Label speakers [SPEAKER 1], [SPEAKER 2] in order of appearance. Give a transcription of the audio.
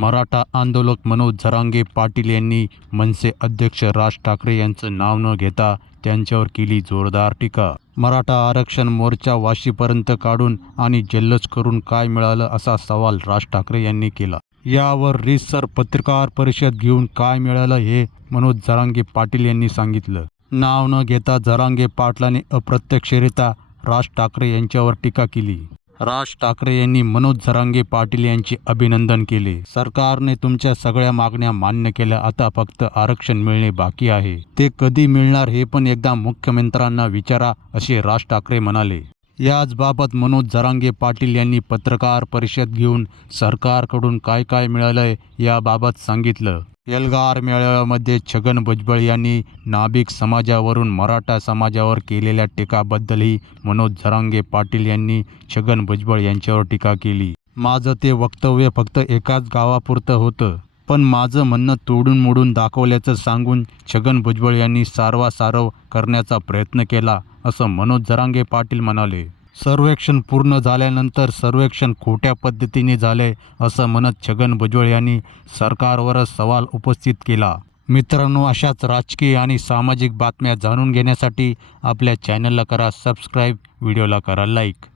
[SPEAKER 1] मराठा आंदोलक मनोज झरांगे पाटील यांनी मनसे अध्यक्ष राज ठाकरे यांचं नाव न घेता त्यांच्यावर केली जोरदार टीका. मराठा आरक्षण मोर्चा वाशीपर्यंत काढून आणि जल्लोष करून काय मिळालं असा सवाल राज ठाकरे यांनी केला. यावर रीसर पत्रकार परिषद घेऊन काय मिळालं हे मनोज झरांगे पाटील यांनी सांगितलं. नाव न घेता झरांगे पाटलाने अप्रत्यक्षरित्या राज ठाकरे यांच्यावर टीका केली. राज ठाकरे यांनी मनोज झरांगे पाटील यांचे अभिनंदन केले. सरकारने तुमच्या सगळ्या मागण्या मान्य केल्या. आता फक्त आरक्षण मिळणे बाकी आहे. ते कधी मिळणार हे पण एकदा मुख्यमंत्र्यांना विचारा असे राज ठाकरे म्हणाले. याचबाबत मनोज झरांगे पाटील यांनी पत्रकार परिषद घेऊन सरकारकडून काय काय मिळालंय याबाबत सांगितलं. एल्गार मेळाव्यामध्ये छगन भुजबळ यांनी नाभिक समाजावरून मराठा समाजावर केलेल्या टीकाबद्दलही मनोज झरांगे पाटील यांनी छगन भुजबळ यांच्यावर टीका केली. माझं ते वक्तव्य फक्त एकाच गावापुरतं होतं पण माझं म्हणणं तोडून मोडून दाखवल्याचं सांगून छगन भुजबळ यांनी सारवासारव करण्याचा प्रयत्न केला असं मनोज झरांगे पाटील म्हणाले. सर्वेक्षण पूर्ण झाल्यानंतर सर्वेक्षण खोट्या पद्धतीने झाले असं म्हणत छगन भुजबळ यांनी सरकारवरच सवाल उपस्थित केला. मित्रांनो अशाच राजकीय आणि सामाजिक बातम्या जाणून घेण्यासाठी आपल्या चॅनलला करा सबस्क्राईब व्हिडिओला करा लाईक